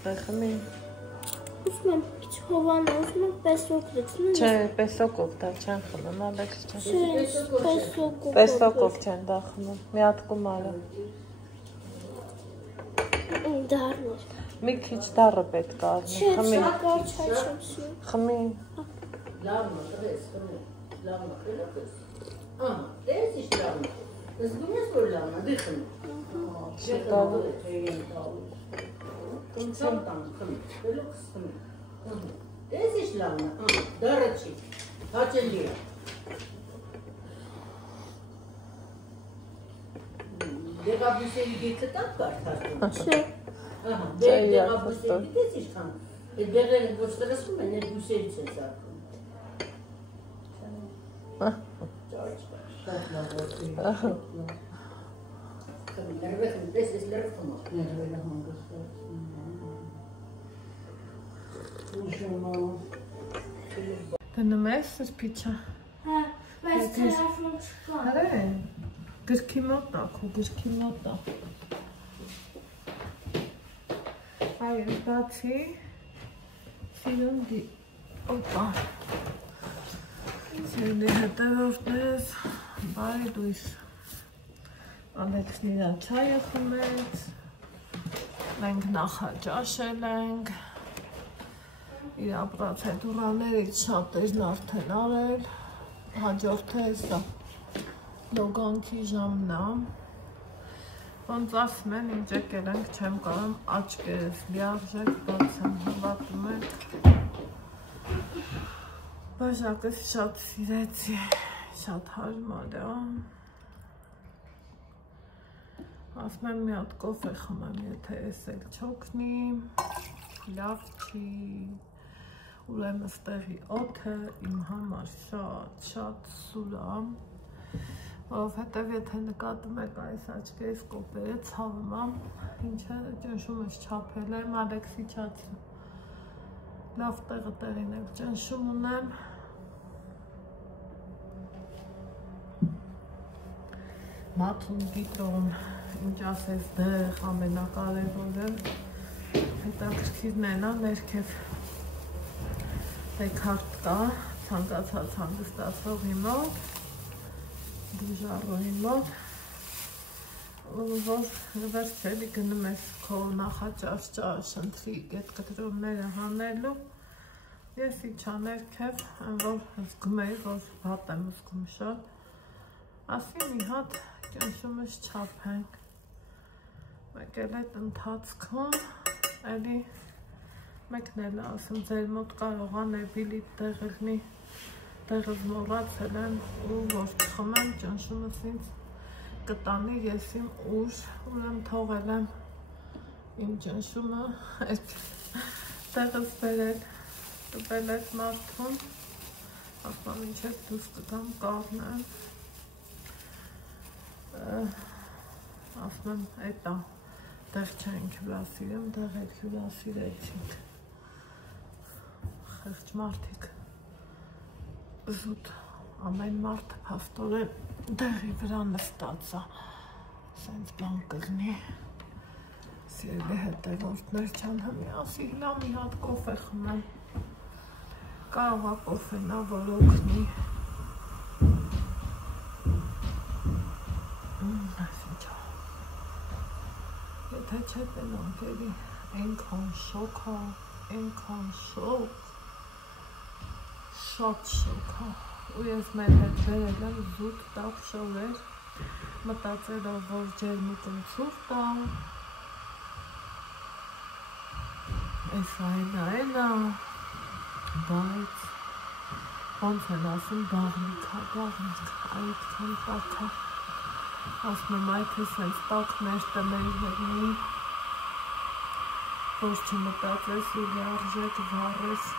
Խմի։ Ուզում եմ քիչ հովանա, ուզում եմ պեսոկ լցնել։ Չէ, պեսոկով դա չեն խմում, Ալեքս ջան։ Չէ, պեսոկով։ Պեսոկով չեն դա խմում։ Մի հատ կումարը։ Դառներ։ Մի քիչ դառը պետք է առնի։ Խմի։ Չէ, չաչացի։ Խմի։ Լավը, դրես, խմի։ Լավը, խելոքս։ Դες ինչ լավն է։ Զգում ես որ լավն է, դե խմի։ Կնցամ տան, խմի, խելոքս խմի։ Դες ինչ լավն է, դառը չի, հաճելի է։ Դեղաբույսերի գետը տակ կար թարդում։ Չէ։ Դեղաբույսերի գետից ինչքան, այդ դեղերը ոչ տրսվում են, այդ բույսերից են սարքում։ Դնում ես սրպիչը։ Հա, բայց տելեֆոն չկա։ Հրե, գրքի մոտ է, քո գրքի մոտ է։ Այո, բացի, սիրունդի, օպա։ Սիրունդի հետևորդներս, բարի դույս։ Ալեքսն իրան չայը խմեց, մենք նախաճաշել ենք, իր ապրած հետուրաններից շատերն արդեն արել, հաջորդը էսա լոգանքի ժամն է, ոնց ասում են ինձ եկել ենք չեմ կարում աչկերս լիարժեք բացեմ, հավատում եք, բաժակս շատ սիրեցի, շատ հարմար է, ասում եմ մի հատ կոֆե խմեմ, եթե ես էլ չօգնի, լավ չի, ուրեմն ստեղի օդը իմ համար շատ սուր է, որովհետև եթե նկատում եք այս աչքերից կոպերը ցավում է, ինչը ճնշումս չափել եմ, Ալեքսի չացը, լավ տեղը տեղին եք ճնշում ունեմ, մաթուն գիտրոն, ինչ ասես դեղ ամենակարևորը, հետաքրքիրն են ներքև Դեքարտ կա, ցանկացած հանգստացողի մոտ, դժառոյի մոտ, որ վերջերի գնում ես քո նախաճաշ շնթրի այդ կտրոնները հանելու, ես իջա ներքև, որ զգում էի, որ վատ եմ զգում շատ, ասի մի հատ ճնշումս չափենք, մեկ էլ այդ ընթացքում, էլի մեկն էլ ասում ձեր մոտ կարող է նեբիլիտ տեղերնի տեղս մոռացել եմ ու որ չխմեմ ճնշումս ինձ կտանի ես իմ ուժ ուրեմն թողել եմ իմ ճնշումը այդ տեղս բերել տվել այդ մարդուն ասում մինչև դուրս կգամ կառնեմ ասում եմ էտա դեղ չենք հյուրասիրեմ դեղ էլ հյուրասիրեցինք խեղճ մարդիկ զուտ ամեն մարդը փաստորեն դեղի վրա նստած է սենց բան կլինի սիրելի հետևորդներ չան հմիասի հլա մի հատ կոֆե խմեմ կարող է կոֆենա որ օգնի եթե չէ տնանքերի ենքան շոք է ենքան շոք շատ շոք է ու ես մեր հետ վերել եմ զուտ տապ շորեր մտածելով որ ջերմուկն ցուրտ է այս այլա բայց ոնց են ասում բաղնիք այդքան տաք է ասում եմ այդ է սենց տակներ տնեի հերնի որ չմտածես ու լիարժեք վառես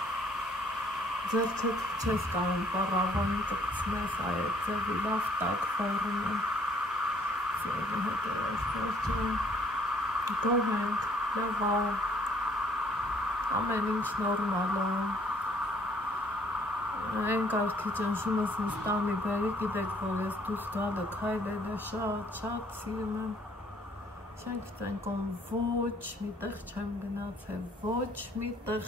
ձերքդ չես կարում պառավանի կպցնես այդ ձևի լավ տակ վառում եմ ձևի հետևորդներ ջան գոհենք լավա ամեն ինչ նորմալ է այն կարգի ճնշումս ինձ տանի բերի գիտեք որ ես դուրս գալը քայլելը շատ սիրում եմ Չենք ծնկում ոչ միտեղ չեմ գնացել, ոչ միտեղ։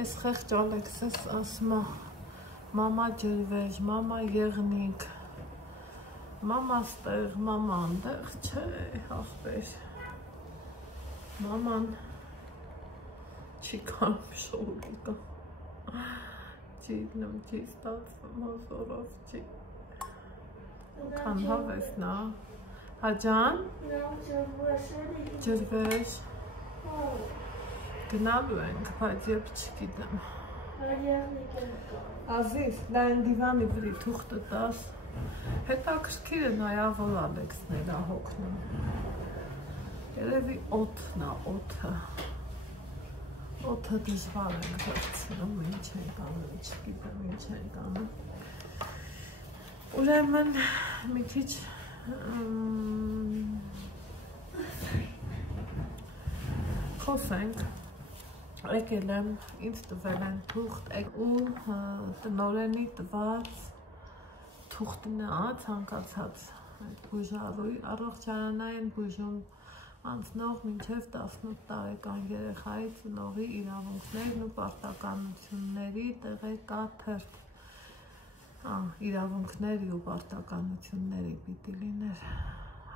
Այս խեղճ Ալեքսս ասում է մամա ջրվեժ, մամա եղնիկ, մամա ստեղ, մամա անդեղ, չէ, ախպեր։ Մաման չի կանում շողուկի կա։ Չի իգնում, չի ստացվում, հոսորով չի։ Կան հավես նա։ Հաջան, ջրվեժ, գնալու ենք, բայց եբ չգիտեմ։ Ազիզ, դա են դիվանի վրի թուղթը տաս։ Հետաքրքիր է նայավոր Ալեքսն է հոգնում։ Երևի օդն է, օդը։ Օդը դժվար ենք վերցնում, ինչ ենք անում, չգիտեմ ինչ ենք անում։ Ուրեմն մի քիչ խոսենք, եկել եմ, ինձ տվել են թուղթ ու տնօրենի տված թուղթն է ցանկացած բուժարույ առողջարանային բուժում անցնող մինչև 18 տարեկան երեխայի ծնողի իրավունքներն ու պարտականությունների տեղեկաթերթ։ Իրավունքների ու պարտականությունների պիտի լիներ։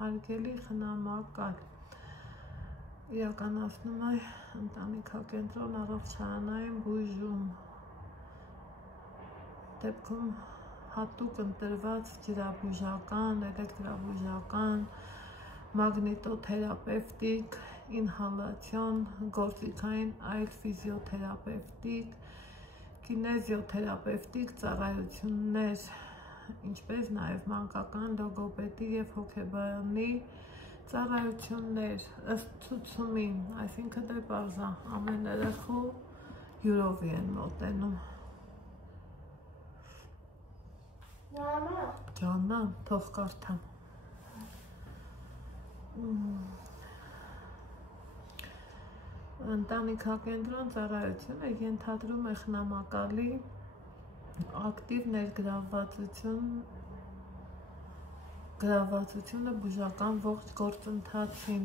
Հարգելի խնամակալ, իրականացնում է ընտանիքակենտրոն առողջարանային բուժում։ Դեպքում հատուկ ընտրված ջրաբուժական, էլեկտրաբուժական, մագնիտոթերապևտիկ, ինհալացիոն, գործիքային այլ ֆիզիոթերապևտիկ, կինեզիոթերապևտիկ ծառայություններ, ինչպես նաև մանկական լոգոպեդի և հոգեբանի ծառայություններ ըստ ցուցումի, այսինքն դե պարզա ամեն երեխու յուրովի են մոտենում։ Ջանա, թող կարդամ։ Ընտանիքակենտրոն ծառայությունը ենթադրում է խնամակալի ակտիվ ներգրավվածությունը բուժական ողջ գործընթացին,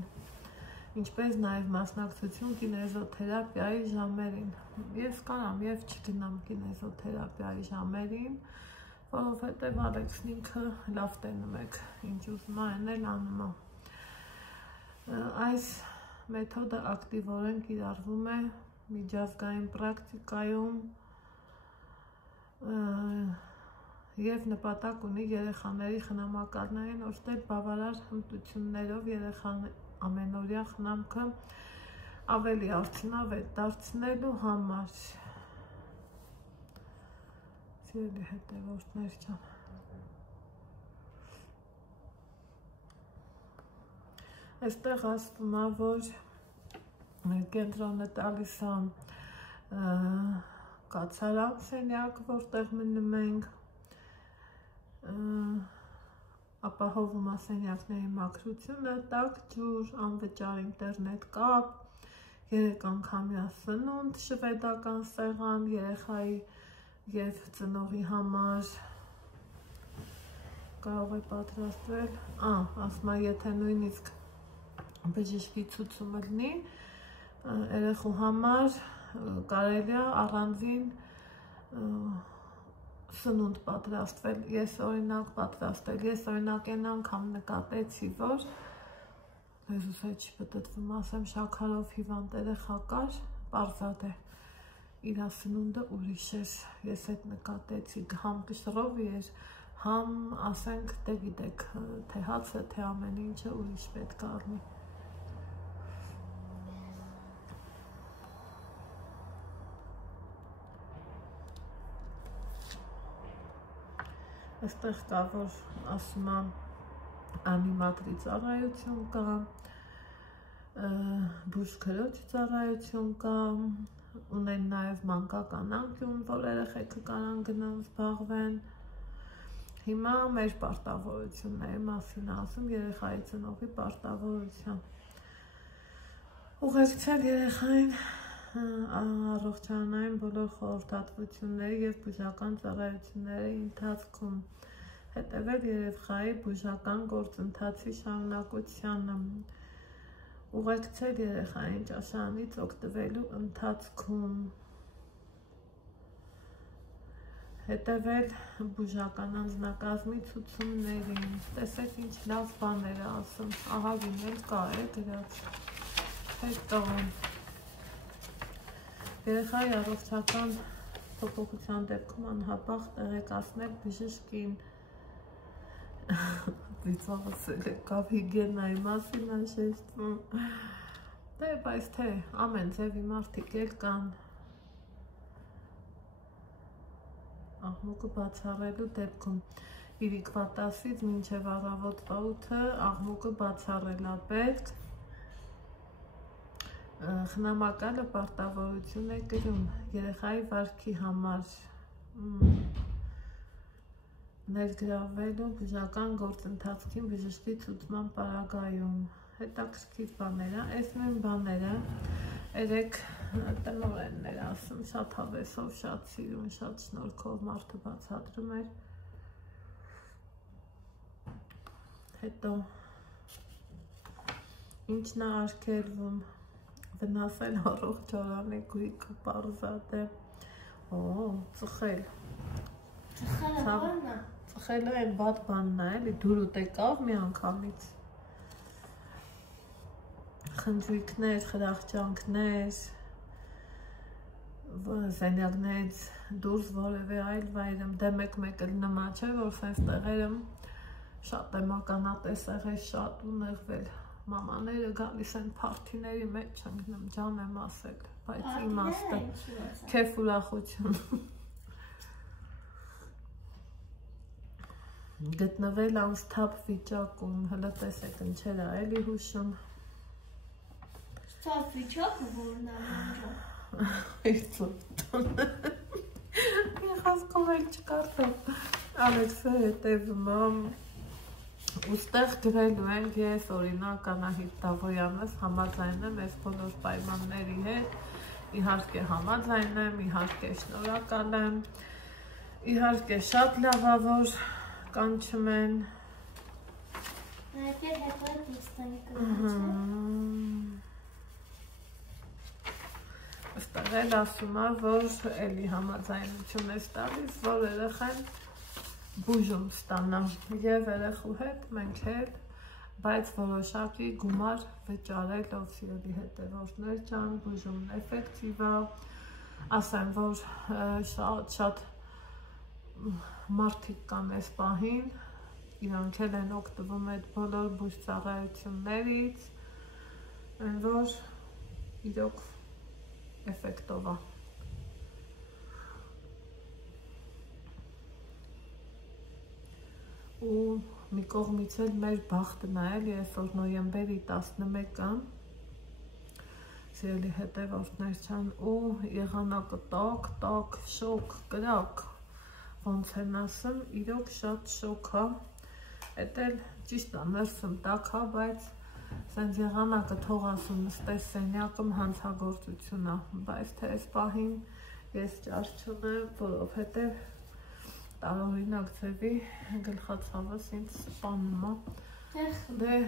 ինչպես նաև մասնակցություն կինեզոթերապիայի ժամերին։ Ես կարամ և չգնամ կինեզոթերապիայի ժամերին, որովհետև Ալեքսն ինքը լավ տենում եք, ինչ ուզում է էլ անում է։ Այս մեթոդը ակտիվորեն կիրառվում է միջազգային պրակտիկայում և նպատակ ունի երեխաների խնամակալներին օժտել բավարար հմտություններով երեխաների ամենօրյա խնամքը ավելի արդյունավետ դարձնելու համար։ Սիրելի հետևորդներ ջան, այստեղ ասվում է, որ կենտրոնը տալիս է կացարան սենյակ, որտեղ մնում ենք, ապահովում է սենյակների մաքրությունը, տաք ջուր, անվճար ինտերնետ կապ, 3 անգամյա սնունդ, շվեդական սեղան երեխայի և ծնողի համար կարող է պատրաստվել, ասում է, եթե նույնիսկ բժշկի ցուցումը լինի, երեխու համար կարելի է առանձին սնունդ պատրաստել, ես օրինակ այն անգամ նկատեցի, որ լեզուս հետ չի պտտվում, ասեմ շաքարով հիվանդ երեխա կար, պարզատ է, իր սնունդը ուրիշ էր, ես հետ նկատեցի, համ կշռով էր, համ ասենք, դե գիտեք, թե հացը, թե ամեն ինչը ուրիշ պետք է առնի։ Այստեղ կա, որ ասում եմ անիմատրի ծառայություն կա, բուժքրոջ ծառայություն կա, ունեն նաև մանկական անկյուն, որ երեխեքը կարան գնան զբաղվեն։ Հիմա մեր պարտավորությունների մասին ասում, երեխայի ծնողի պարտավորության։ Ուղեկցել երեխային առողջարանային բոլոր խորհրդատվությունների և բուժական ծառայությունների ընթացքում, հետևել երեխայի բուժական գործընթացի շարունակությանը, ուղեկցել երեխային ճաշարանից օգտվելու ընթացքում, հետևել բուժական անձնակազմի ցուցումներին, տեսեք ինչ լավ բաներ է ասում, ահագին էլ կա է գրած, հետո երեխայի առողջական փոփոխության դեպքում անհապաղ տեղեկացնել բժշկին, ծիծաղացել է կավ հիգիենայի մասին շեշտվում, դե բայց թե ամեն ձևի մարդիկ էլ կան, աղմուկը բացառելու դեպքում իրիկվատասից մինչև առավոտվա 8-ը աղմուկը բացառելա պետք, խնամակալը պարտավորություն է կրում երեխայի վարքի համար ներգրավվելու բուժական գործընթացքին բժշկի ցուցման պարագայում, հետաքրքիր բաներ է, այս նույն բաները երեք տնօրենն էր ասում, շատ հավեսով, շատ սիրուն, շատ շնորհքով մարդը բացատրում էր, հետո ինչն է արգելվում, վնասել առողջ օրանի գույքը պարզատ է, ծխել, ծխելը այն բադ բանն է, էլի դուրուտ եկավ մի անգամից, խնջույքներ, խրախճանքներ, զենյակներից դուրս որևէ այլ վայրում, դե մեկ-մեկ էլ նման չէ, որ սենց տեղերում շատ եմ ականատեսել է շատ ունեղվել, մամաները գալիս են փարթիների մեջ ընկնում, ջան եմ ասել, բայց իմաստը, քեֆ ուրախություն, գտնվել անսթափ վիճակում, հլը տեսեք ընչեր է էլի հուշում, Սթափ վիճակը որն է նանջը, մի խասկով էլ չկարդեմ, Ալեքսը հետևում ուստեղ գրելու ենք ես օրինակ Անահիտ Դավոյանս համաձայն եմ այս բոլոր պայմանների հետ, իհարկե համաձայն եմ, իհարկե շնորհակալ եմ, իհարկե շատ լավավոր կանչում են, Այստեղ էլ ասում է, որ էլի համաձայնություն է տալիս, որ երեխան բուժում ստանա և երեխու հետ մենք էլ, բայց որոշակի գումար վճարելով սիրելի հետևորդներ ջան, բուժումն էֆեկտիվ է, ասեմ, որ շատ մարդիկ կան այս պահին, իրանք էլ են օգտվում այդ բոլոր բուժծառայություններից, որ իրոք էֆեկտով է։ Ու մի կողմից էլ մեր բախտն է, էլի այսօր նոյեմբերի 11-ը, սիրելի հետևորդներ ջան, ու եղանակը տաք, շոկ, կրակ, ոնց են ասում, իրոք շատ շոկ է, էդ էլ ճիշտ է, ներսում տաք է, բայց սենց եղանակը թող ասում նստես սենյակում հանցագործություն է, բայց թե այս պահին ես ճար չունեմ, որովհետև տարօրինակ ձևի գլխացավս ինձ սպանում է, դե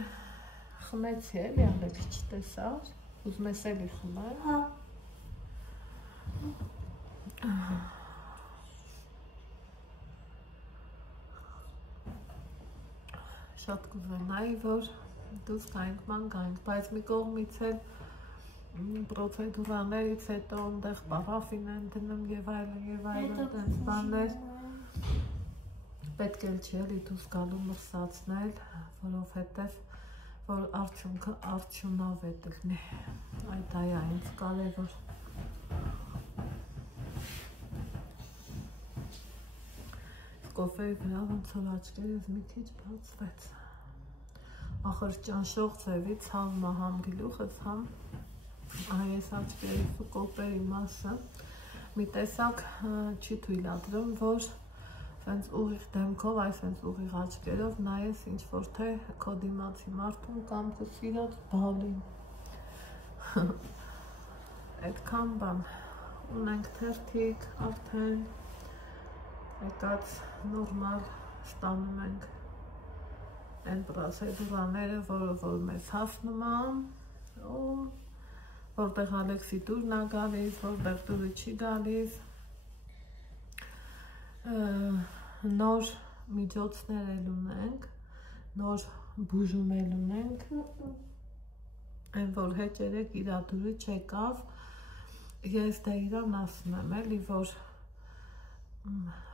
խմեցի էլի ալեքս չտեսար, ուզում ես էլի խմել, շատ կուզենայի, որ դուս գայինք ման գայինք, բայց մի կողմից էլ պրոցեդուրաներից հետո ընդեղ պարաֆին են դնում և այլն տենց բաներ, պետք էլ չի էլի դուս գալու մրսացնել, որովհետև որ արդյունքը արդյունավետ լինի, այդ այ ինձ կարևոր։ Կոֆեի վրա ոնց որ աչքերս մի քիչ բացվեց, ախր ճանշող ձևի ցավն է համ գլուխս, համ այս աչքերից ու կոպերի մասը, մի տեսակ չի թույլատրում, որ սենց ուղիղ դեմքով, այսենց ուղիղ աչքերով նայես ինչ-որ թե քո դիմացի մարդուն կամ քո սիրած բալին, այդքան բան, ունենք թերթիկ արդեն, եկած նորմալ ստանում ենք այն պրոցեդուրաները, որ մեզ հասնում են, ու որտեղ Ալեքսի տուրն է գալիս, որտեղ տուրը չի գալիս, նոր միջոցներ էլ ունենք, նոր բուժում էլ ունենք, այն որ հետ երեք իրա տուրը չեկավ, ես դե իրան ասում եմ էլի, որ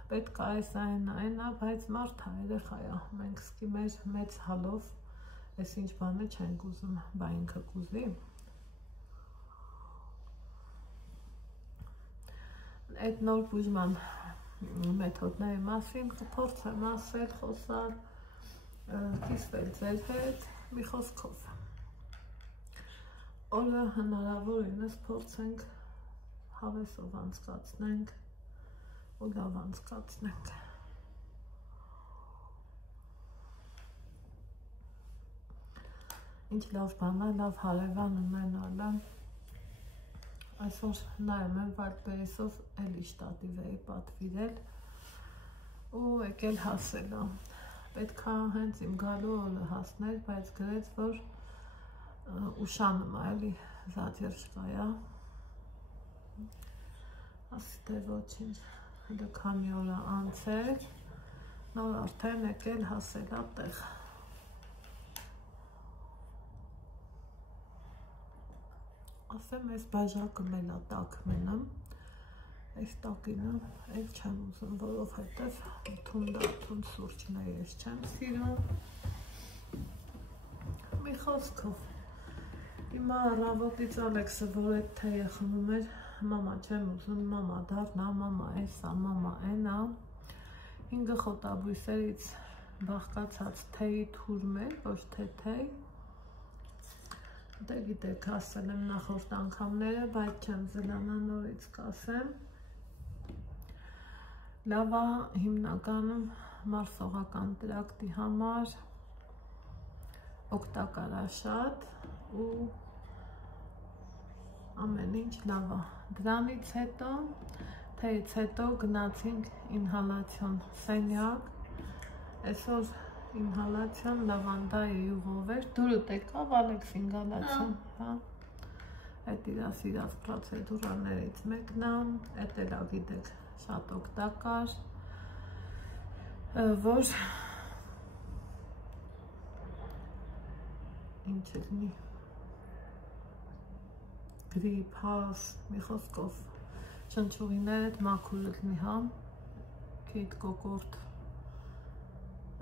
պետք է այս այնա, բայց մարդա երեխա է, մենք սկի մեր մեծ հալով այս ինչ բանը չենք ուզում, բա ինքը կուզի։ Այդ նոր բուժման մեթոդների մասին կփորձեմ ասել, խոսալ, կիսվել ձեր հետ, մի խոսքով։ Օրը հնարավորինս փորձենք հավեսով անցկացնենք ու լավ անցկացնենք։ Ինչ լավ բան է, լավ հարևան ունենալը։ Այսօր նայում եմ Վայլդբերիսով էլի շտատիվ էի պատվիրել ու եկել հասելա։ Պետք է հենց իմ գալու օրը հասներ, բայց գրեց, որ ուշանում է, էլի զադերջկայա։ Ասի թե ոչինչ, հլը քանի օր անցել, նոր արդեն եկել հասելա տեղ։ Ասեմ, այս բաժակը մենա տակ մենամ, այս տակինը էլ չեմ ուզում, որովհետև թունդ սուրճն է, ես չեմ սիրում։ Մի խոսքով, հիմա առավոտից Ալեքսը, որ այդ թեյը խմում էր, մամա չեմ ուզում, մամա դառնա, մամա էսա, մամա էնա, 5 խոտաբույսերից բաղկացած թեյի թուրմ էր, ոչ թե թեյ, դե գիտեք, ասել եմ նախորդ անգամները, բայց չեմ զլանա նորից կասեմ։ Լավա հիմնականում մարսողական տրակտի համար օգտակար է շատ ու ամեն ինչ լավա։ Դրանից հետո, թեյից հետո գնացինք ինհալացիոն սենյակ, այսօր ինհալացիոն լավանդայի յուղով էր, դուրդ եկավ Ալեքս ինհալացիոն, հա, այդ իրա սիրած պրոցեդուրաներից մեկն է, այդ էլա գիտեք շատ օգտակար, որ ինչ լինի, գրիպ, հաս, մի խոսքով, չնչուղիներդ մաքուր լինի, հա, քիթ կոկորդ,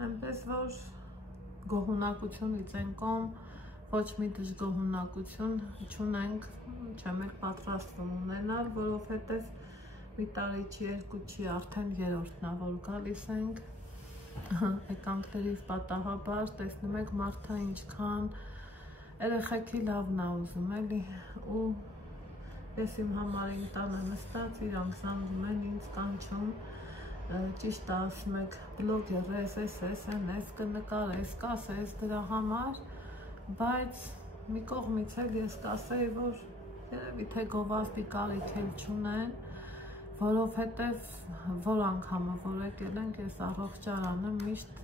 այնպես որ գոհունակությունից են կոմ, ոչ մի դժգոհունակություն չունենք, չեմ էլ պատրաստվում ունենալ, որովհետև մի տարի չի, երկու չի, արդեն երրորդն է, որ գալիս ենք, եկանքներից պատահաբար, տեսնում եք մարդը ինչքան երեխեքի լավն է ուզում էլի, ու ես իմ համար իմ տանը նստած, իրանք զանգում են, ինձ կանչում, ճիշտ ասում եք, բլոգեր ես կնկարես, կասես դրա համար, բայց մի կողմից էլ ես կասեի, որ երևի թե գովազդի կարիք էլ չունեն, որովհետև որ անգամը որ եկել ենք, ես առողջարանը միշտ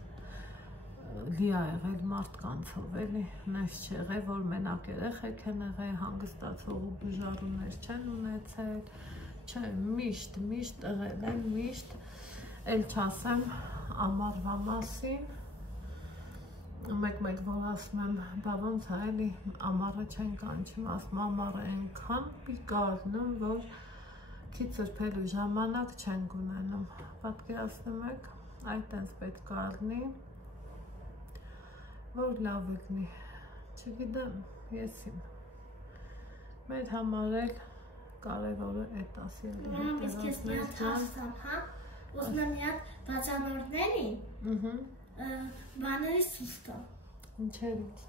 լի ա եղել մարդկանցով, էլի, նես չեղե, որ մենակ երեխեք են եղել, հանգստացող ու բուժարուներ չեն ունեցել, չէ, միշտ եղել են, միշտ էլ չասեմ ամառվա մասին, մեկ որ ասում եմ, բա ոնց է էլի ամառը չեն կանչում, ասում ամառը այնքան պիկարնում, որ քիծրփելու ժամանակ չենք ունենում, պատկերացնում եք, այդ այնց պետք է առնի, որ լավ եկնի, չգիտեմ, ես իմ, մեր համար էլ կարևորը էտ ասիելի Իսկ ես մի հատ հասtam, հա, ուզում եմ մի հատ բացանորդների բաների սուստա։ Ինչերից,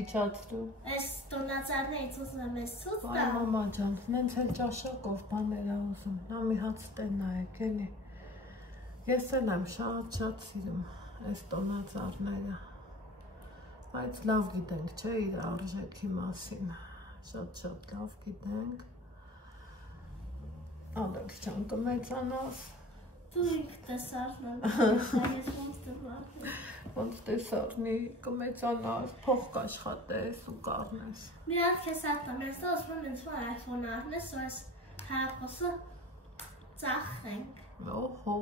իչացրու։ Այս տոնածարներից ուզում եմ այս սուստա։ Այ մամա ջան, նենց էլ ճաշակով բաներ ա ուզում, նա մի հատ ստենա եք էլի։ Ես էլ եմ շատ սիրում այս տոնածարները, բայց լավ գիտենք, չէ, իր արժեքի մասին, շատ լավ գիտենք, Ալեքս ջան կմեծանաս, Դու ինքդ ես առնել, ես ոնց դվարնեմ։ Ոնց տեսարնի, կմեծանար, փող կաշխատես ու կառնես։ Մի հատ քեզ ատամ, ես ասում եմ ինձ որ iPhone առնես, ու այս հարապոսը ծախենք։ Օհո։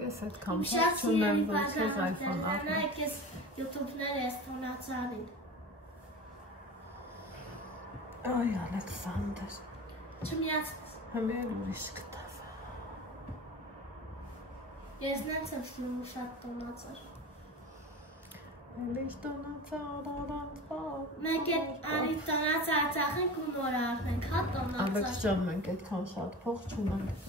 Ես այդքան փող չունեմ, որ քեզ iPhone առնեմ։ Նայեք ես YouTube-ները ես տոնացարին։ Այ Ալեքսանդր։ Չմիացնես։ Համեր ուրիշ կտավ։ Ես նենց եմ շնում շատ տոնացար։ Էլիշ տոնացար առանց Մենք էդ արի տոնացար ծախենք ու նոր առնենք, հա տոնացար։ Ալեքս ջան, մենք այդքան շատ փող չունենք։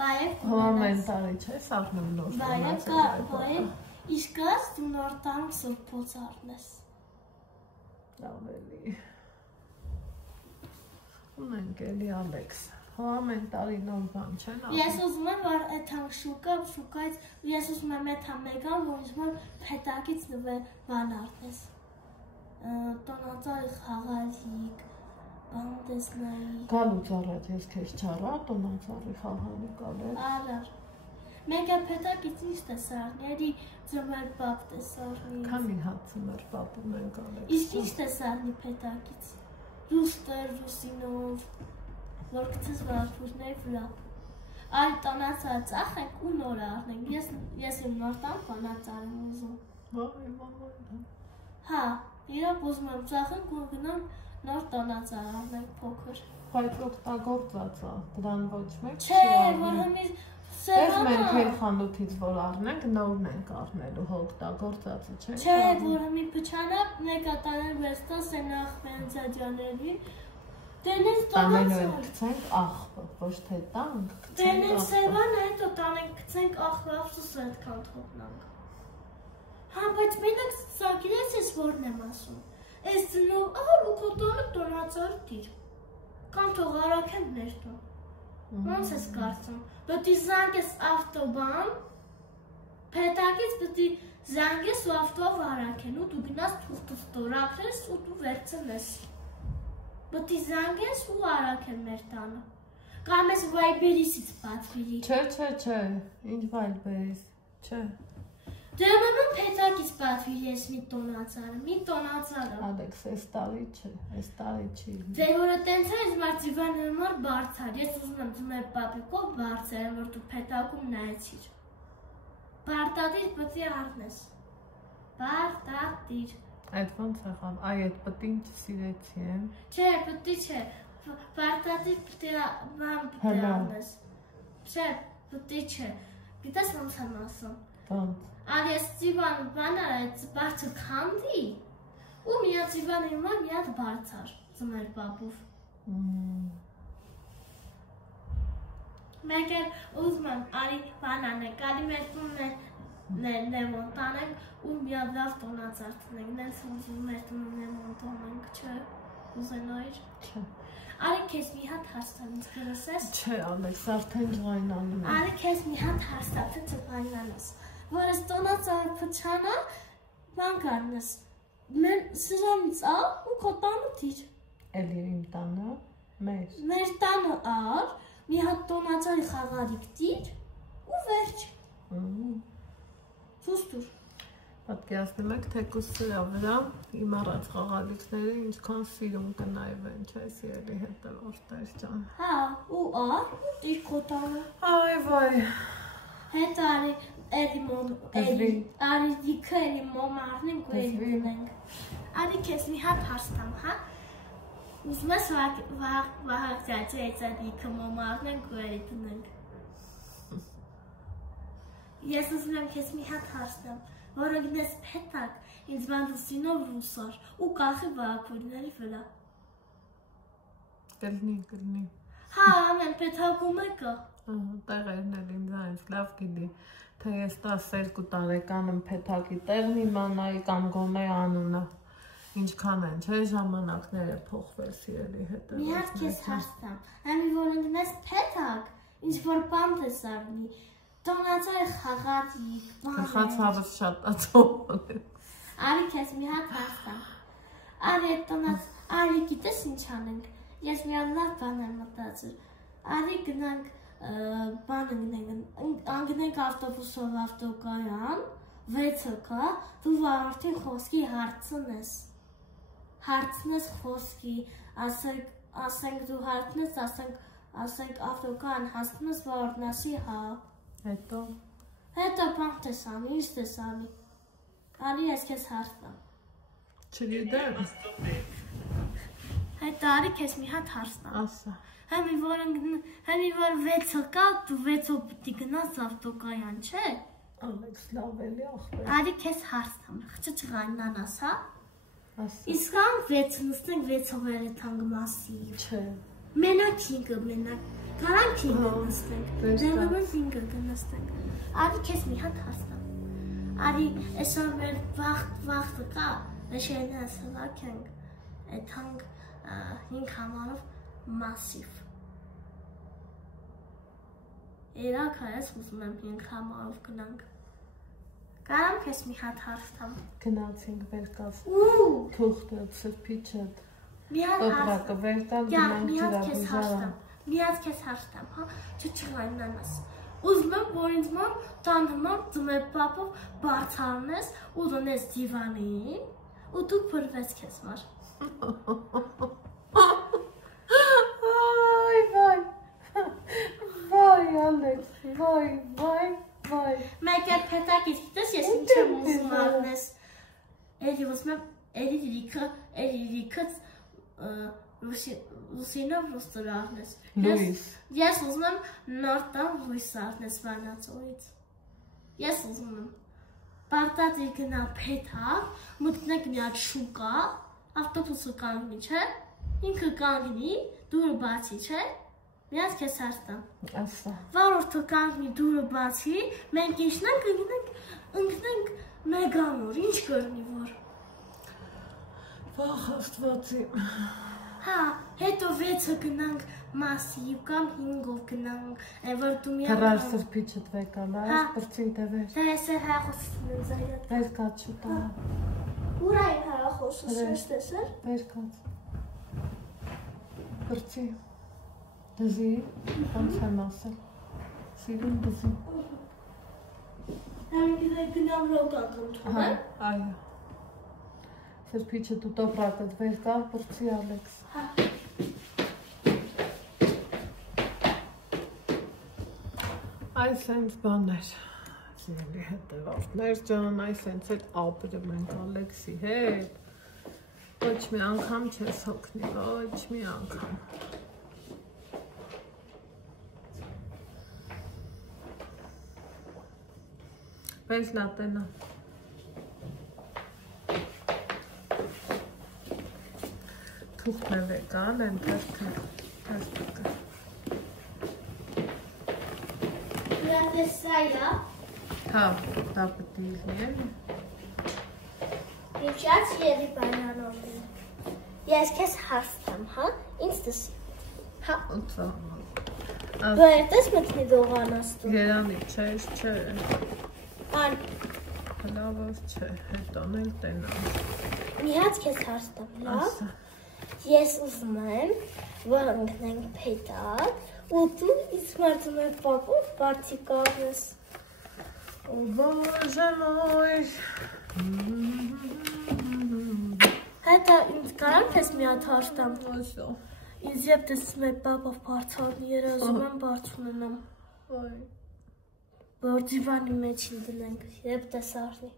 Բայև Համեն տարի չես առնում նոր տոնացար։ Բայև իսկաս դու նոր տանք սուրբոց առնես։ Ավելի։ Ունենք էլի Ալեքս։ Համեն տարի նոր բան չեն առնում։ Ես ուզում եմ, որ այդ համ շուկայից, ես ուզում եմ այդ համ մեգան, որ ուզում եմ փետակից նվեր բան առնես։ Տոնացարի խաղալիք, բան տեսնայի։ Գալուց առաջ ես քեզ չառա տոնացարի խաղալիք ալեր։ Արար։ Մենք այդ փետակից ինչ տեսարնի, էլի ձմեր բապ տեսարնի։ Քանի հատ ձմեր բապում ենք Ալեքս։ Իսկ ինչ տեսարնի փետակից։ Ռուստեր, ռուսինով, որ գցես վարդուրների վրա։ Այլ տոնացար ծախենք ու նոր առնենք։ Ես իմ նոր տան տոնացար եմ ուզում։ Հա, իրոք ուզում եմ ծախենք ու գնանք նոր տոնացար առնենք փոքր։ Բայց օգտագործած է, դրան ոչ մեկ չի առնի։ Չէ, որ հիմի Ես մենք մեր խանութից որ առնենք, նորն ենք առնելու, օգտագործածը չէ։ Չէ, որ հիմի փչանա մեկա տանել վեստա Սենախ Մենզաջաների Դենես տանելու ենք գցենք աղբը, ոչ թե տանք, գցենք Դենես Սևան հետո տանենք գցենք աղբը, ափսոս այդքան թողնանք։ Հա, բայց մենակ սա գիտես ես որն եմ ասում։ Այս ծնով ահար ու քո տանը տոնացար դիր։ Կամ թող առաքեն մեր տուն։ Ոնց ես կարծում։ Պետք է զանգես ավտոբան, փետակից պետք է զանգես ու ավտոով առաքեն ու դու գնաս թուղթը ստորագրես ու դու վերցնես։ Պետք է զանգես ու առաքեն մեր տանը։ Կամ ես Viber-ից պատվիրի։ Չէ, ինչ Viber-ից, չէ։ Դե ուրեմն փետակից պատվիրի ես մի տոնացարը։ Ալեքս, այս տարի չի։ Դե որը տենց է, ես մարդիվան համար բարձար, ես ուզում եմ ձմեր պապիկով բարձար եմ, որ դու փետակում նայեցիր։ Բարտադիր պետք է առնես։ Բարտադիր։ Այդ ոնց եղավ, այ այդ պտին չսիրեցի եմ։ Չէ, պետք չէ, բարտադիր պետք է առնես։ Չէ, պետք չէ, գիտես ոնց եմ ասում։ Ոնց։ Ալ ես ծիվան բանար այդ բարձր քանդի ու միա ծիվան հիմա միատ բարձար ձմեր պապով։ Մենք էլ ուզում եմ արի բան անենք, արի մեր տունն նեմոնտ անենք ու միատ լավ տոնացար տնենք, նենց ուզում մեր տունը նեմոնտ անենք, չէ, ուզենայր։ Չէ։ Արի քեզ մի հատ հաստան ինձ գրսես։ Չէ, Ալեքս, արդեն ջղայնանում եմ։ Արի քեզ մի հատ հաստան, թե ջղայնանես։ Որ ես տոնացարը փչանա, բան կանես, մեր սրանից ալ ու քո տանը դիր։ Էլի իմ տանը, մեր։ Մեր տանը ար, մի հատ տոնացարի խաղալիք դիր ու վերջ։ Սուստուր։ Պատկերացնում եք թեկուզ սրա վրա իմ առած խաղալիքները ինչքան սիրուն կնայվեն, չէ, սիրելի հետևորդներ ջան։ Հա, ու ար, ու դիր քո տանը։ Այ վայ։ Հետ արի արի դիքը էլի մոմ առնենք ու էլի դնենք։ Արի քեզ մի հատ հարստամ, հա։ Ուզում ես վահակցացի այդ դիքը մոմ առնենք ու էլի դնենք։ Ես ուզում եմ քեզ մի հատ հարստամ, որը գնես փետակ, ինձ բանդուսինով ռուսար ու կախի վահակուրների վրա։ Կլնի։ Հա, ամեն փետակում եկա։ Տեղերն էլ ինձ այնց լավ գիտի, թե ես 12 տարեկան եմ փեթակի տեղն իմանայի կամ գոնե անունը, ինչքան են, չէ, ժամանակները փոխվել սիրելի հետևորդներ։ Մի հատ քեզ հարստամ, ամի որ ընգնես փետակ, ինչ որ բան տեսարնի, տոնացարի խաղալիք, Խախած հավս շատ ածով։ Արի քեզ մի հատ հարստամ։ Արի տոնաց, արի գիտես ինչ անենք, ես մի հատ լավ բան եմ մտածել։ Արի գնանք բան անգնենք ավտոբուսով ավտոկայան 6-ը կա, դու վարորդին խոսքի հարցնես խոսքի, ասենք դու հարցնես, ասենք ավտոկայան հասնես վարորդն ասի հա։ Հետո բան տեսանի, ինչ տեսանի։ Արի ես քեզ հարցնեմ։ չգիտեմ։ Հետո արի քեզ մի հատ հարցնեմ։ Ասա։ Հəmi որ 6-ը կա, դու 6-ով պիտի գնաս ավտոկայան, չէ։ Ալեքս լավ էլի ախպեր։ Արի քեզ հարցնեմ, չղաննան ասա։ Ասա։ Իսկ ան 6 նստենք 6-ով երեթանգ մասի։ Չէ։ Մենակ 5-ը մենակ։ Կարանք 5-ը նստենք։ Դեռևս 5-ը կնստենք։ Արի քեզ մի հատ հարցնեմ։ Արի այսօր մեր վաղտը կա, նշելն ասվակենք, այդհանգ 5 համարով մասիվ։ Երակ այս ուզում եմ 5 համարով գնանք։ Կարամ քեզ մի հատ հարցնեմ։ Գնացինք վերկավ։ Ու Թուղթը, սրբիչը, մի հատ տոպրակը վերկավ գնանք ջրավուզարան։ մի հատ քեզ հարցնեմ, հա, չղայնանաս։ Ուզում եմ, որ ինձ ման տանհման ձմեր պապով բարձարնես ու դնես դիվանին ու դու փրվես քեզ մար։ Վայ, Ալեքս, վայ։ Մեկ է պետակից գիտես ես ինչ եմ ուզում արնես։ Էլի ուզում եմ, էլի լիքը Լուսինով ռուստոր արնես։ Լույս։ Ես ուզում եմ նոր տան լույս արնես վանացորից։ Ես ուզում եմ պարտադիր գնա պետակ, մտնեք մի հատ շուկա, ավտոբուսը կանգնի, չէ։ Ինքը կանգնի, դուրը բացի, չէ։ Մի հատ քեզ հարցնեմ։ Ասա։ Վարորդը կանգնի, դուրը բացի, մենք ինչնենք ընկնենք մեգանոր, ինչ կրնի որ։ Վախ Աստվածի։ Հա, հետո 6-ը գնանք մասիվ կամ 5-ով գնանք, որ դու մի Հրար սրբիչըտ վեկալ, այս բրծին դևեր։ Դա ես է հրախոսություն եմ զայրատ։ Վերկաց շուտա։ Ուրա եմ հրախոսություն ես տեսեր։ Վերկաց։ Բրծի։ Դզի, ոնց եմ ասել։ Սիրուն դզի։ Համին գնամ ռոկան կնդում է։ Այո։ Սրբիչը դու տոպրակըտ վերկա, բրծի Ալեքս։ Այս հենց բաներ, սիրելի հետևորդներ ջան, այս հենց էլ ապրում ենք Ալեքսի հետ, ոչ մի անգամ չես հոգնի, ոչ մի անգամ։ Պես լատենա։ Թուղթն է վեկան, են թերթիկը։ Սայա։ Հա, դա պտի իլնի է։ Ինչած երի բանանով է։ Ես քեզ հարցնեմ, հա, ինձ դսի։ Հա։ Բա երտես մտնի դողանաստու։ Երանի չես չէ։ Ան։ Լավով չէ, հետոն էլ տենամ։ Մի հատ քեզ հարցնեմ, լավ։ Ես ուզում եմ, որ ընկնենք պետակ, ու դու ինձ մարդում եմ պապով բարձի կառնես։ Բոժե մոյ։ Հետա ինձ կարամ քեզ մի հատ հարցնեմ։ Ոսո։ Ինձ եվ տեսնում եմ պապով բարձարնի երազում եմ բարձ ունենամ։ Ոյ։ Որ դիվանի մեջին դնենք, եվ տեսարնի։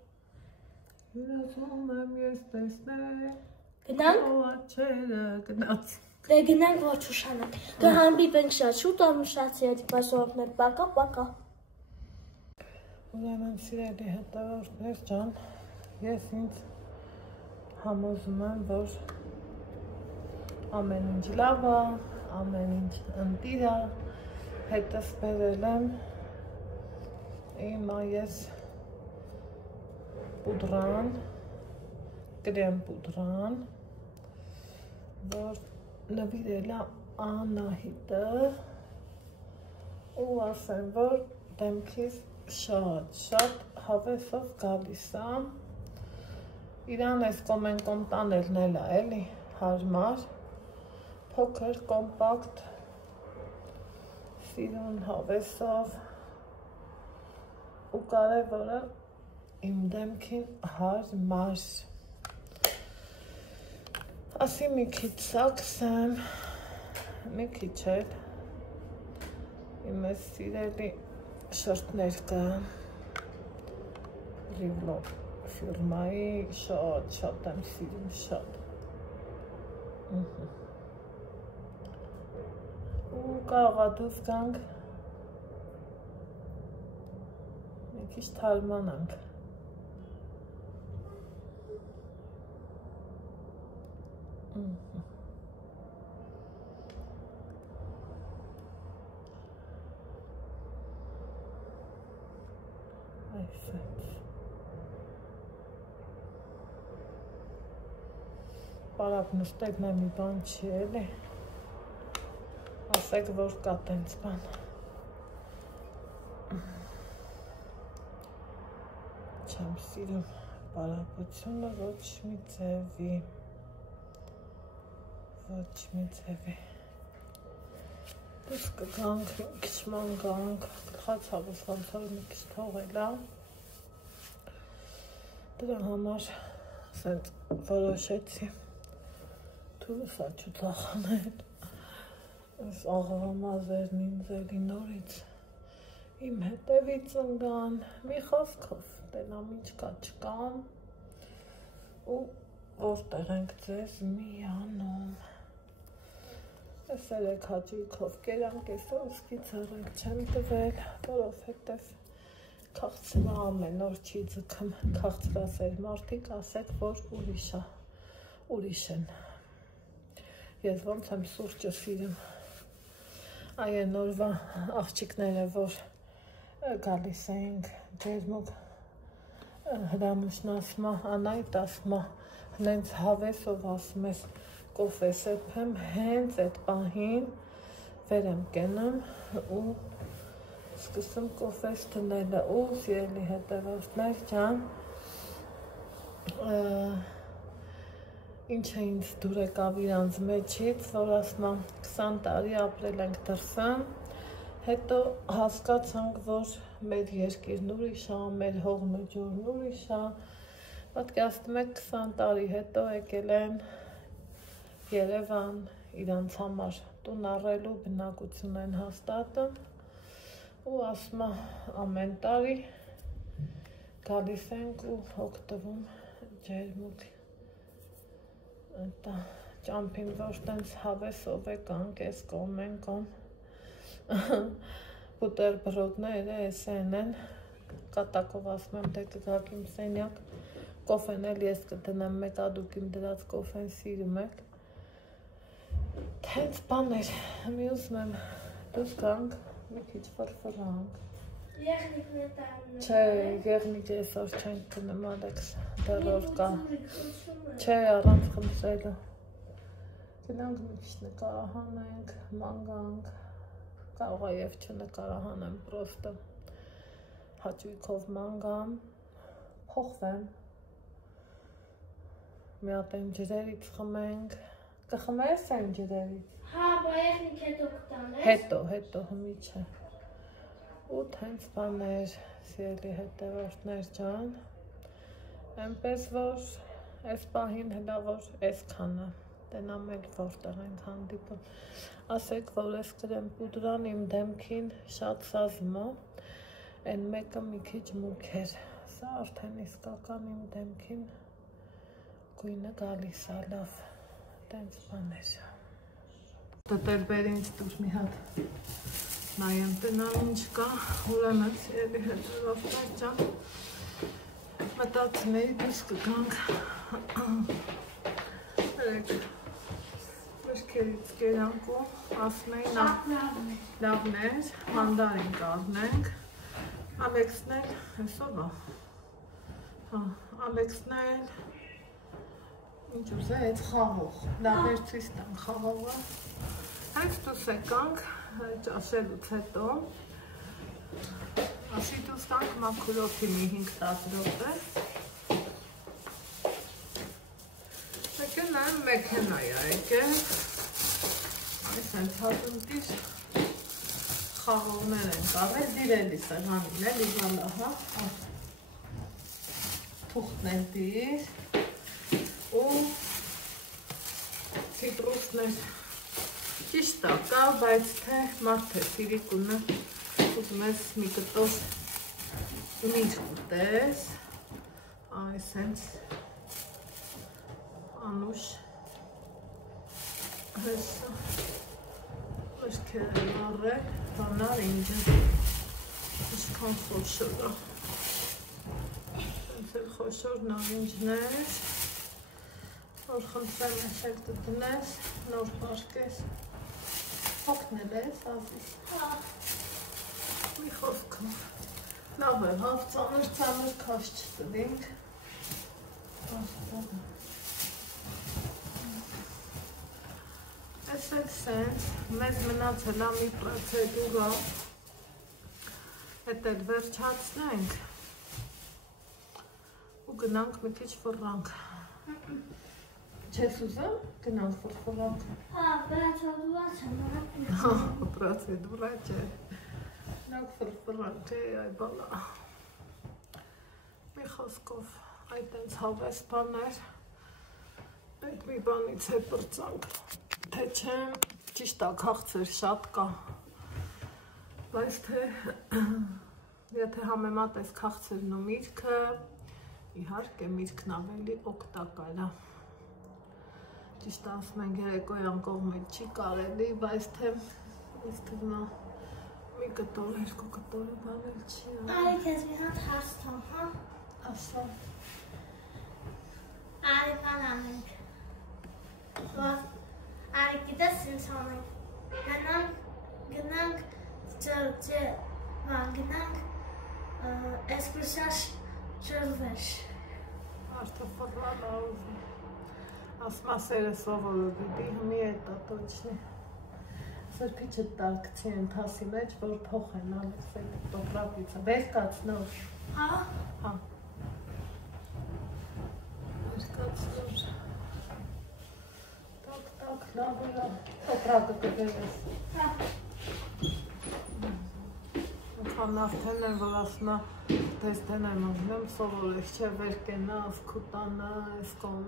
Երազում եմ ես տեսնեք։ Գնանք։ Ոչերը գնաց։ Դե գնանք ոչ ուշանանք։ Կհանդիպենք շատ շուտ ամուշացի հետ բաժովներ, պակա։ Ուրեմն սիրելի հետևորդներ ջան, ես ինձ համոզում եմ, որ ամեն ինչ լավ է, ամեն ինչ ընտիր է, հետս բերել եմ իմա ես պուդրան, կրեմ պուդրան, որ նվիրել է Անահիտը ու ասեմ, որ դեմքիս շատ հավեսով գալիս է, իրան ես կոմեն-կոմ տանելն էլ է, էլի, հարմար, փոքր, կոմպակտ, սիրուն հավեսով ու կարևորը իմ դեմքին հարմար ասի մի քիչ սաքսեմ մի քիչ էլ իմ ես սիրելի շրտներ կա Rivlo ֆիրմայի շատ եմ սիրում շատ ու կարողա դուրս գանք մի քիչ թարմանանք Պարապ նստեք նա մի բան չի էլի ասեք որ կա տենց բան չեմ սիրում պարապությունը ոչ մի ձևի դուս կգանք մի քիչ մանգանք գլխացավս ոնց որ մի քիչ թողելա դրա համար ասենց որոշեցի թույլս աչուծախանել այս աղավամազերն ինձելի նորից իմ հետևից ընգան մի խոսքով տենամ ինչ կա չկան ու որտեղ ենք ձեզ միանում ես երեք հաճույքով կերանք այսօր ուսկի ծառենք չեմ տվել որովհետև քաղցրը ամեն օր չի ձգում քաղցրասեր մարդիկ ասեք որ ուրիշ են ես ոնց եմ սուրճը սիրում այն օրվա աղջիկները որ գալիս էինք ջերմուկ հրանուշն ասմա անայտ ասմա հենց հավեսով ասում ես կոֆես եմ հենց այդ պահին վեր եմ կենում ու սկսում կոֆես տնելը ու սիրելի հետևորդներ ջան ինչ է ինձ դուր եկավ իրանց մեջից, որ ասում եմ 20 տարի ապրել ենք դրսում, հետո հասկացանք, որ մեր երկիրն ուրիշ է, մեր հողն ու ջուրն ուրիշ է, պատկերացնում եք 20 տարի հետո եկել են Երևան իրանց համար տուն առելու բնակություն են հաստատում ու ասում ամեն տարի գալիս ենք ու օգտվում ջերմուկ ճամփին որ տենց հավեսով եկանք ես կողմ են կողմ բուտերբրոդները էսեն են կատակով ասում եմ թե կգաք իմ սենյակ կոֆեն էլ ես կդնեմ մեկ դուք իմ դրած կոֆեն սիրում եք տենց բաներ մյուսում եմ դուս գանք մի քիչ ֆրֆրանք Չէ, եղնիկ այսօր չենք գնում Ալեքս, դեռ որ կա Չէ, առանց խնդրելու Գնանք մի քիչ նկարահանենք, մանգանք Կարող է և չնկարահանեմ, պրոստը հաճույքով մանգամ Փոխվեմ Մի հատ այն ջրերից խմենք Կխմես այն ջրերից Հա, բա եղնիկ հետո կտանես Հետո հմի չէ ու հենց բաներ, սիրելի հետևորդներ ջան, այնպես որ այս պահին հլա որ այսքանը, տենամ էլ որտեղ ենք հանդիպում, ասեք որ այս կրեմ պուդրան իմ դեմքին շատ սազում է, այն մեկը մի քիչ մուք էր, սա արդեն իսկական իմ դեմքին գույնը գալիս է լավ, տենց բաներ։ Տտել բեր ինձ դուր մի հատ նայեմ տնան ինչ կա, ուրեմն սիրելի հետևորդներ ջան, մտածում էի դուրս կգանք, մշկերից կերանք ու ասում էի լավներ, մանդարին կառնենք, Ալեքսն էլ, հեսով է, Ալեքսն էլ, ինչ ուզե, այդ խաղող, լավեր ցույց տամ խաղողը, հենց դուրս եկանք, ճաշելուց հետո ասի դուրս կանք մաքրոքի մի 5-10 րոպե եկել նայեմ մեքենա է եկել այս հենց հատունդիր խաղողներ են կավել, դիրելի սեղանին էլի բալա, հա, թուղթներ դիր ու սիտրուսներ ճիշտ կա, բայց թե մարդ է սիրիկունը ուզում ես մի կտոր միր ուտես, այս հենց անուշ հեսա մրկերը լարել, բանար ինջը իշքան խոշոր է, հենց էլ խոշոր նավինջներ, որ խնդրեմ եշել տտնես, նոր պարկես, հոգնել ես, ազիս, մի խոսքով, լավ է, հավ ծանր կաշ չտվինք, ես էլ սենց, մեզ մնացել է մի պրոցեդուրա, էտ էլ վերջացնենք ու գնանք մի քիչ ֆռրանք, չես ուզում գնանք ֆռրանք? Հա, պրոցեդուրա չեմ պրոցեդուրա չէ, նակ ֆռրանք է այ բալա, մի խոսքով այդ ենց հավես բաներ, այդ մի բանից է պրծանք, թե չեմ, ճիշտ է քաղցր շատ կա, բայց թե եթե համեմատես քաղցրն ու միրգը, իհարկե միրգն ավելի օգտակար է, ճիշտ ասում ենք երեկոյան կողմից չի կարելի, բայց թե ինձ թվում է մի կտոր, երկու կտորը բանել չի Արի քեզ մի հատ հարց տամ, հա? ասա Արի բան անենք Արի գիտես ինձ անենք գնանք էսկուրսիա շրջվեշ Արդը ֆռալ է ուզում ասմա սերը սովորը գիտի, հմի էտ է տոչնի Սրպիչը տարկցի ընթասի մեջ, որ փոխ են ալիս այդ տոպրապիցը, բերկացնոր Հա? Հա Բերկացնոր Տակ, լավ էլա, տոպրակը կդերես Հա Անկան արդեն են, որ ասում է տեստեն եմ ուզում սովորեք, չէ վերկենավ, կուտանա, ես կոմ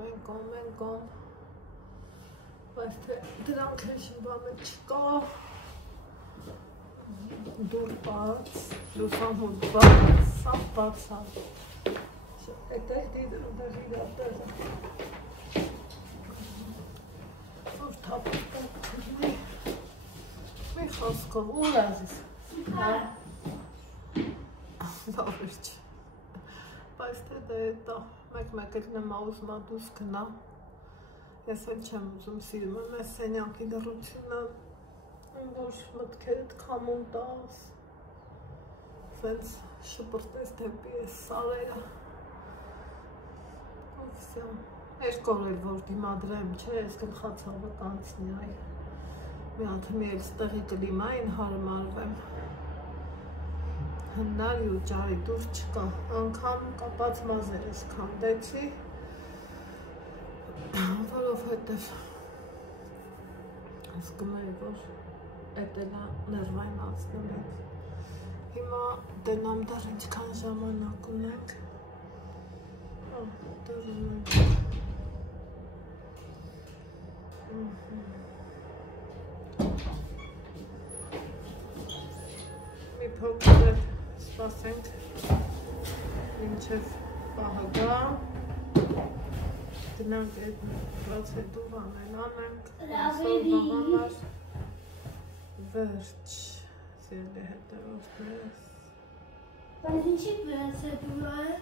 Բայց թե դրանք հեշն բանը չկա, դուր բաց, լուսամուր բաց, սավ բաց հա Էտ էլ դեր իրատերը Որ թապտակ թրնի Մի խոսքով, ուր ազիս Հա Լավ էր չէ Բայց թե դա էտ է, մեկ էլ նմա ուզմա դուս կնա Ես էլ չեմ ուզում սիրում եմ այս սենյակի դռությունը, որ մտքերդ կամուն տաս, սենց շպրտես դեպի ես սարերը, երկու օր էլ որ դիմադրեմ, չէ, ես գլխացավը կանցնի այ, մի հատ մի էլ ստեղի կլիմային հարմարվեմ, հնարի ու ճարի դուր չկա, անգամ կապած մազերս կանդեցի, որովհետև հասկում էի, որ էտ էլա ներվային անցնում ենք հիմա դենամ դար ինչքան ժամանակ ունենք դար ունենք մի փոքր էլ սպասենք մինչև պահը գա Գնանք այդ պրոցեդուրան էլ անենք, համար վերջ, սիրելի հետևորդներս Բայց ինչի պրոցեդուրա է?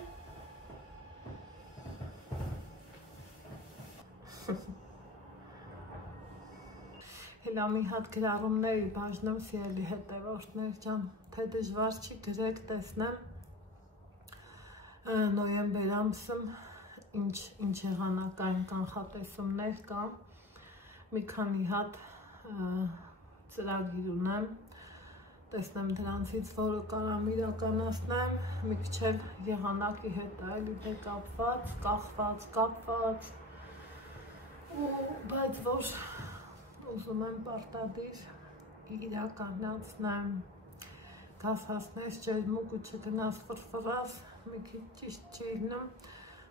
Հելա մի հատ գրառումների բաժնում սիրելի հետևորդներ ջան, թե դժվար չի գրեք տեսնեմ նոյեմբեր ամսում ինչ եղանակային կանխատեսումներ կա, մի քանի հատ ծրագիր ունեմ, տեսնեմ դրանցից որը կարամ իրականացնեմ, մի քիչ էլ եղանակի հետ էլի թե կապված, բայց որ ուզում եմ պարտադիր իրականացնեմ, գաս հասնես ջերմուկ ու չգնաս ֆրֆրաս, մի քիչ ճիշտ չի լինում,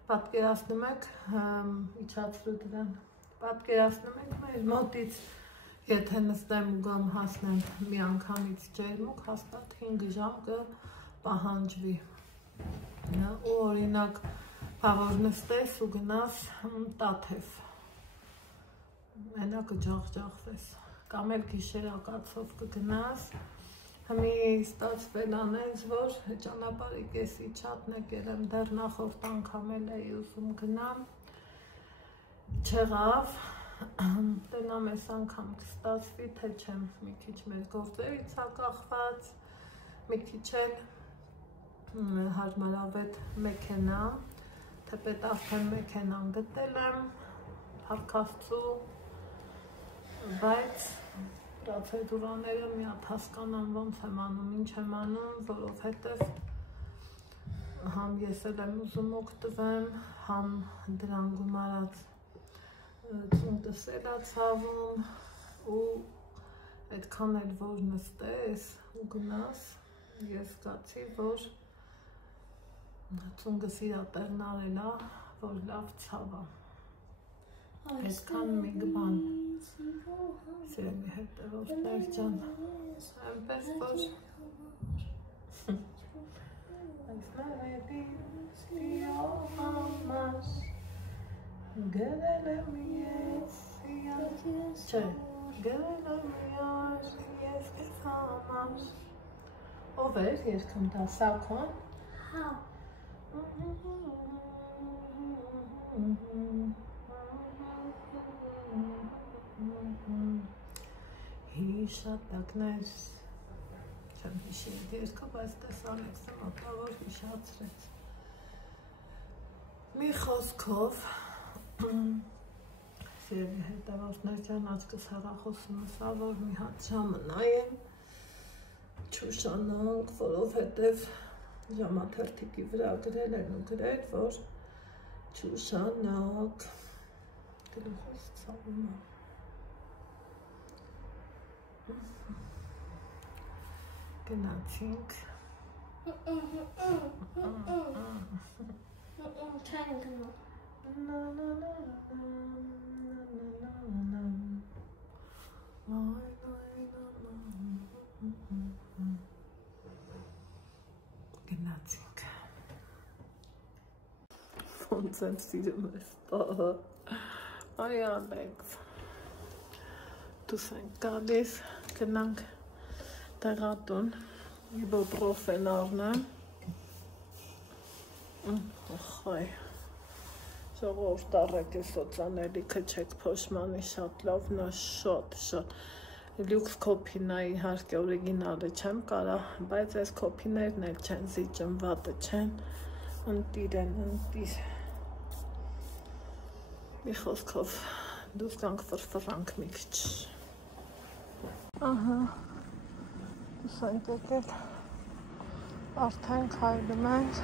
պատկերացնում եք, իջացրու դրան, պատկերացնում եք մեր մոտից, եթե նստեմ ու գամ հասնեմ մի անգամից ջերմուկ, հաստատ 5 ժամ կպահանջվի, ու օրինակ բաղոր նստես ու գնաս տաթև, մենակ կջախջախվես, կամ էլ գիշերակացով կգնաս, Հմի ստացվել անենց, որ ճանապարհի կեսի չափն եկել եմ, դեռ նախորդ անգամ էլ էի ուզում գնամ, չեղավ, տնամ ես անգամ կստացվի, թե չեմ, մի քիչ մեր գործերից ա կախված, մի քիչ էլ հարմարավետ մեքենա, թեպետ արդեն մեքենան գտել եմ, փառքաստու, բայց պրոցեդուրաները մի հատ հասկանամ ոնց եմ անում, ինչ եմ անում, որովհետև համ ես էլ եմ ուզում օգտվեմ, համ դրան գումարած ծունկս էլ ա ցավում ու այդքան էլ որ նստես ու գնաս, ես զգացի, որ ծունկս իր տեղն արել ա, որ լավ ցավ ա, այդքան մի բան Սիրելի հետևորդներ ջան, այնպես որ այս մեղեդից լիո համար գերել եմ ես չէ, գերել եմ ես կեզ համար ով էր երկում դա, Սաքոն? Հա Հիշատակներ չեմ հիշի այդ երկը, բայց տես Ալեքսը մոտավոր հիշացրեց մի խոսքով սիրելի հետևորդներ ջան, աչքս հեռախոսումս ա, որ մի հատ ժամը նայեմ չուշանանք, որովհետև ժամաթերթիկի վրա գրել են ու գրել, որ չուշանանք գլուխս ցավում ա Գնացինք Չային գնում Գնացինք Ոնց եմ սիրում ես պահը Այ Ալեքս Դուս ենք գալիս գնանք տեղատուն իբոպրոֆեն առնեմ Խայ ժողովուրդ առեք է սոցանելիքը չեք փոշմանի շատ լավն է շատ լյուքս կոփին է իհարկե օրիգինալը չեմ կարա բայց այս կոփիներն էլ չեն զիջում վատը չեն ընտիր են ընտիր մի խոսքով դուս կանք ֆրֆրանք մի քիչ ահա դուս ենք եկել արդեն քայլում ենք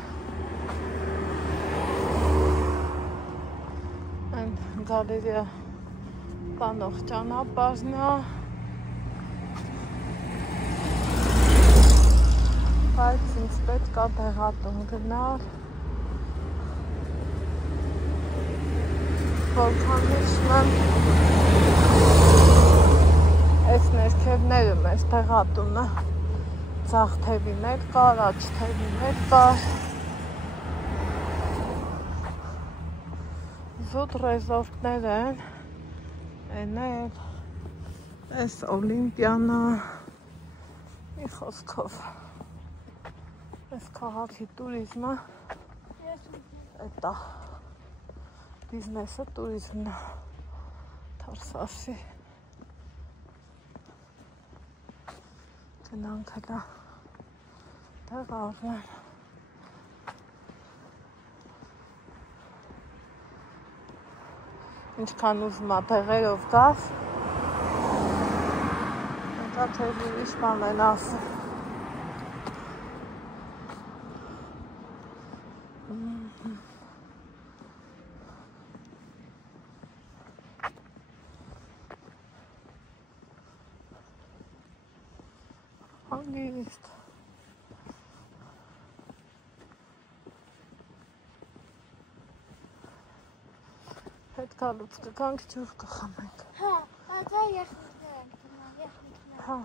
Այն գալերիա տանող ճանապարհն է բայց ինձ պետք է տեղատուն գնալ որքան հիշում եմ այս ներքևներում այս տեղատունը ձախ թևին էլ կար, աջ թևին էլ կար զուտ ռեզորտներ են են էլ այս Օլիմպիանա մի խոսքով այս քաղաքի տուրիզմը էտա բիզնեսը տուրիզմն է Թարսասի գնանք հլա տեղ առնեմ ինչքան ուզում ա տեղերով գաս դա թե ուրիշ բան են ասում Հանգիստ Գալուց կգանք ջուր կխմենք։ Հա, դա եղնիկներ են գնալ, եղնիկներ։ Հա։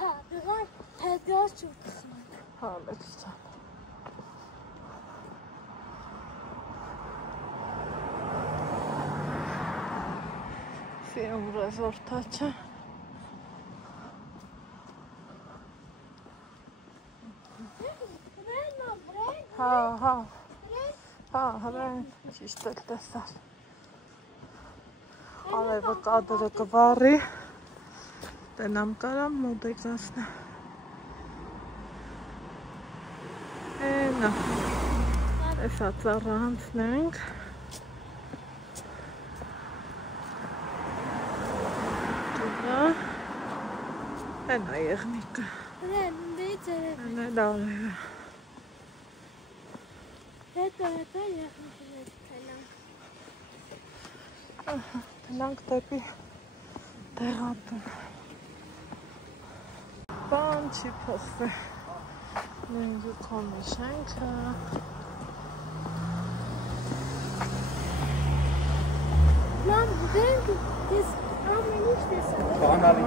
Հա, դրան հետոց ջուր կխմենք։ Հա, լեքսան։ Սիեմ ռեզորտաչը։ Հա, հա։ Հա, հրեն, ճիշտ էլ տեսար։ Արևը կադրը կվառի, տենամ կարամ մոդեգրասնը։ Էնա, էսա ծառը հանցնենք։ Դուգա, էնա եղնիկը։ Հրեն, դից էր։ Էնա էլ արևը։ Հետո եղնիկներ տենանք։ Տնանք դեպի տեղատուն։ Բան չի փոխվել։ Նույն դուքոմի շենքը։ Մամ, դենք դες ամեն ինչ տեսա։ Բանալի։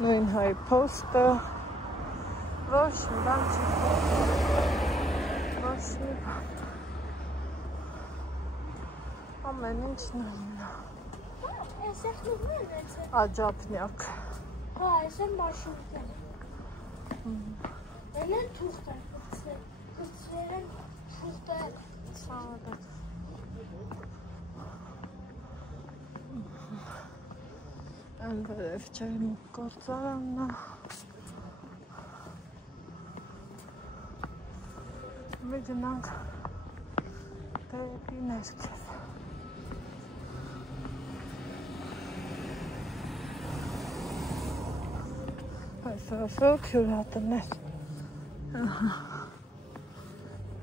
Նույն հայ պոստը։ Ոչ մի բան չի փոխվել։ Ոչ մի բան։ Ամեն ինչ նույնն է։ Այս եղնիկներն են։ Աջափնյակ։ Հա, այս են մաշիններ։ Են են թուղթեր, կրծեր են թուղթեր։ Սաղադակ։ Են վերև չեմ գործարաննա։ Մի գնանք դեպի ներքև։ Այսօր քյուրատներ։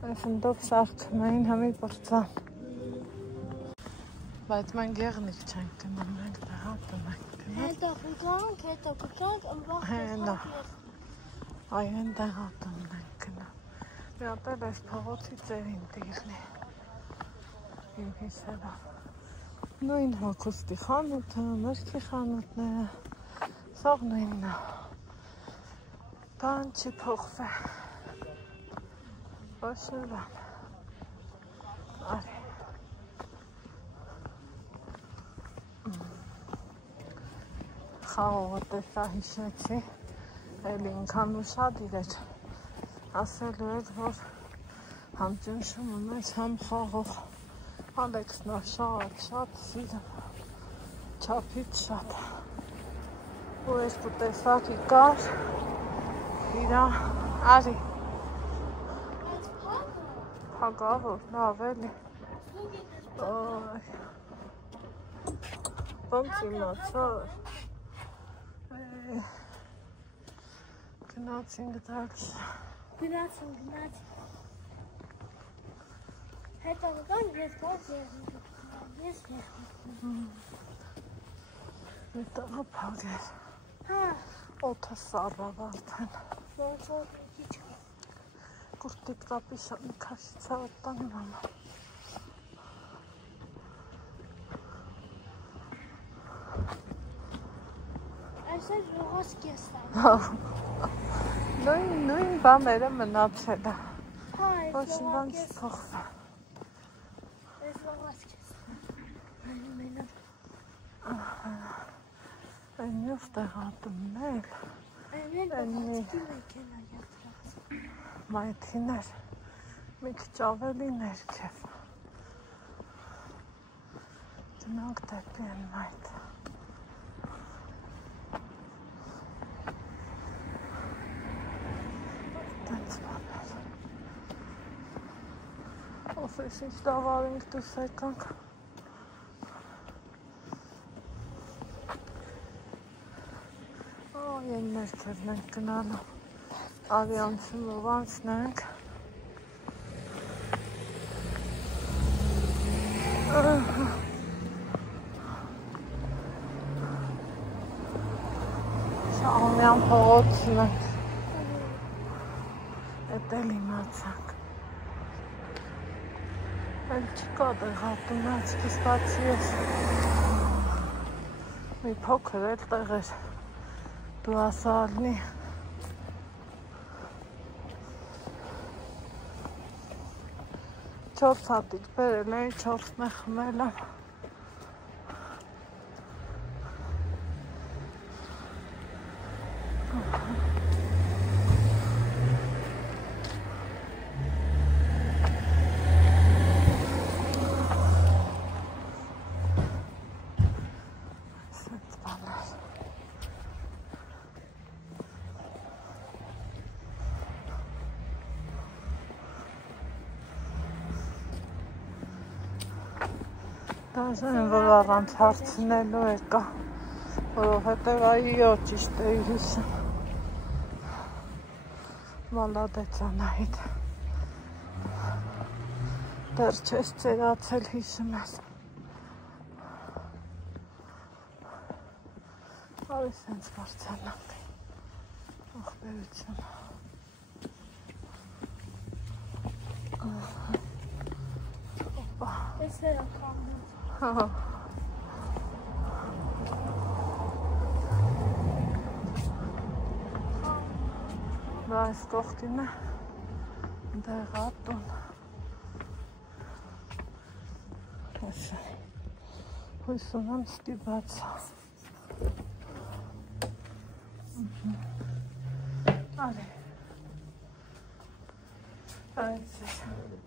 Այս ընդով սարքում էին համի պրծան։ Բայց մենք եղնիկ չենք գնում, մենք տեղատում ենք գնում։ Հետո կգանք, ըմբաղ Հենա։ Այն տեղատումն ենք գնում։ Մի հատ էլ այս փողոցի ծերին տիրնի։ Իմ հիսերով։ Նույն հոգուստի խանութը, մերքի խանութները, սաղ նույնն է։ Բան չի փոխվել։ Ոչ մի բան։ Արի։ Խաղողը տեսա հիշեցի, էլ ինքան ուշադիր էր, ասելու էր, որ համ ճնշում ունես, համ խաղող, Ալեքսն է շատ սիրում, չափից շատ, ու երկու տեսակի կար, իրա, արի, հագավոր, լավ էլի, ոնց իմացար, Գնացինք դարձ։ Գնացինք։ Հետո գան ես բաց եղնիկ։ Ես եղնիկ։ Մետաղը փագեր։ Հա, Օդը սառավ արդեն։ ոնց որ քիչ։ Կուրտիկ կապիշան քաշիցա օտան մամա։ Այս է լողաս կեսա։ Նույն բաները մնացել է։ Հա, Ոչ մի բան չի փոխվել։ Այս լողաս կեսա։ Մենակ։ Այնով տեղատումներ։ Այնի մեքենա յատրած։ Մայթիներ։ Մի քիչ ավելի ներքև։ Գնանք դեպի այն մայթ։ Ոսես ինչ դավարինք դուս եկանք։ Են ներքևն ենք գնալու, ավիանցումով անցնենք։ փոցն է։ Էդ էլ իմացանք։ Էլ չկա դեղ հատունացքից բացի ես։ Մի փոքր էլ տեղ էր։ Դու ասա ալնի։ 4 հատիկ բերել էի, 4-ն է խմել եմ։ Դասեն, որ առանց հարցնելու եկա, որովհետև այո, ճիշտ է հյուսը։ Մալադեց Անահիտ։ Դեռ չես ծերացել հյուսում ես։ Արի սենց բարձանանք։ Ողբերություն։ Ես էր ակամն։ Դա այս կողքին է, դեղ ատուն։ Հույս ունեմ ստիպած։ Արի։ Այս է։